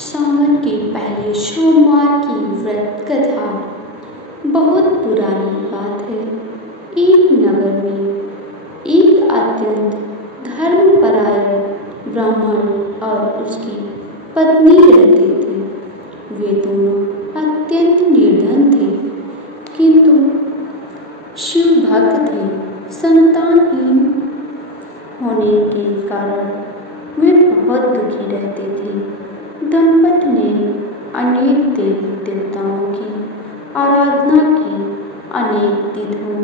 सावन के पहले सोमवार की व्रत कथा। बहुत पुरानी बात है। एक नगर में एक अत्यंत धर्मपरायण ब्राह्मण और उसकी पत्नी रहते थे। वे दोनों अत्यंत निर्धन थे, किंतु शिव भक्त थे। संतानहीन होने के कारण वे बहुत दुखी रहते थे। दंपति ने अनेक देवी देवताओं की आराधना की, अनेक तीर्थों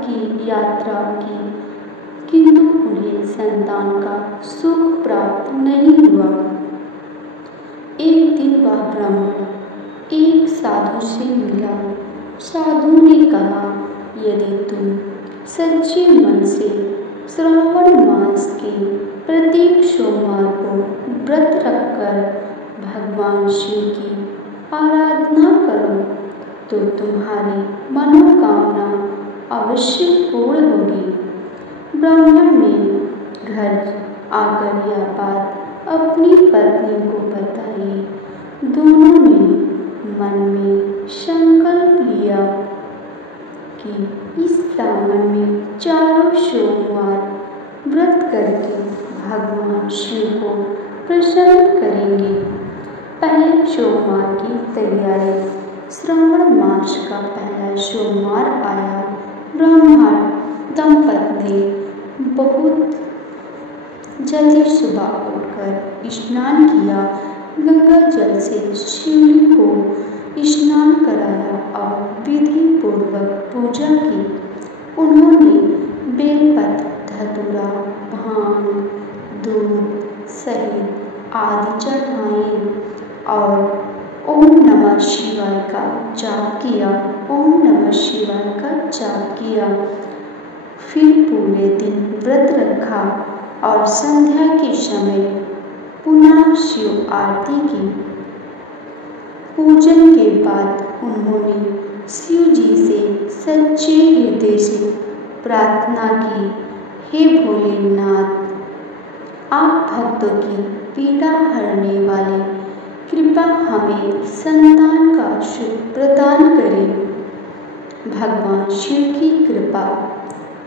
की यात्रा की, किंतु उन्हें संतान का सुख प्राप्त नहीं हुआ। एक दिन वह ब्राह्मण एक साधु से मिला। साधु ने कहा, यदि तुम सच्चे मन से श्रावण मास के प्रत्येक सोमवार को व्रत रखकर भगवान शिव की आराधना करो तो तुम्हारी मनोकामना अवश्य पूर्ण होगी। ब्राह्मण ने घर आकर यह बात अपनी पत्नी को बताई। दोनों ने मन में संकल्प लिया कि इस सावन में चारों सोमवार व्रत करके भगवान शिव को प्रसन्न करेंगे। पहले सोमवार की तैयारी। श्रावण मास का पहला सोमवार आया। ब्राह्मण दंपति ने बहुत जल्दी सुबह उठकर स्नान किया। गंगा जल से शिवलिंग को स्नान कराया और विधि पूर्वक पूजा की। उन्होंने बेलपत्र, धतूरा, भांग, दूध सहित आदि चढ़ाए और ओम नमः शिवाय का जाप किया। ओम नमः शिवाय का जाप किया। फिर पूरे दिन व्रत रखा और संध्या के समय पुनः शिव आरती की। पूजन के बाद उन्होंने शिव जी से सच्चे हृदय से प्रार्थना की, हे भोलेनाथ, आप भक्तों की पीड़ा हरने वाले, कृपा हमें संतान का सुख प्रदान करें। भगवान शिव की कृपा।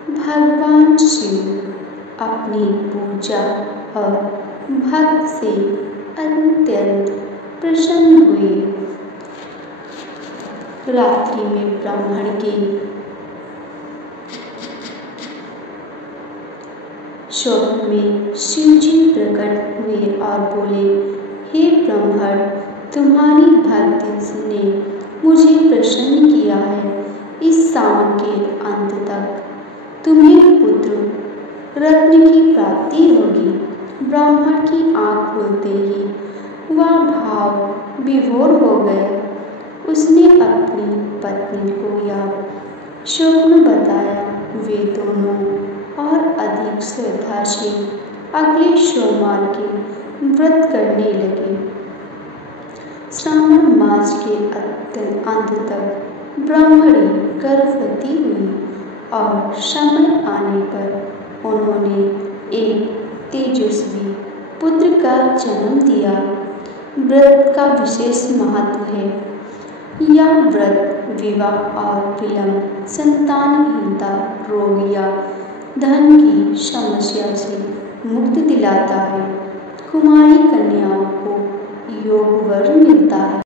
भगवान शिव अपनी पूजा और भक्त से अत्यंत प्रसन्न हुए। रात्रि में ब्राह्मण के स्वप्न में शिव जी प्रकट हुए और बोले, हे ब्राह्मण, तुम्हारी भक्ति ने मुझे प्रसन्न किया है। इस सावन के अंत तक तुम्हें पुत्र रत्न की प्राप्ति होगी। ब्राह्मण की आंख खुलते ही वह भाव विभोर हो गया। उसने अपनी पत्नी को यह स्वप्न बताया। वे दोनों और अधिक श्रद्धा से अगले सोमवार के व्रत करने लगे। श्रावण मास के अंत तक ब्राह्मणी गर्भवती हुई और समय आने पर उन्होंने एक तेजस्वी पुत्र का जन्म दिया। व्रत का विशेष महत्व है। यह व्रत विवाह और विलंब, संतानहीनता, रोग या धन की समस्या से मुक्ति दिलाता है। कुमारी कन्याओं को योग वर मिलता है।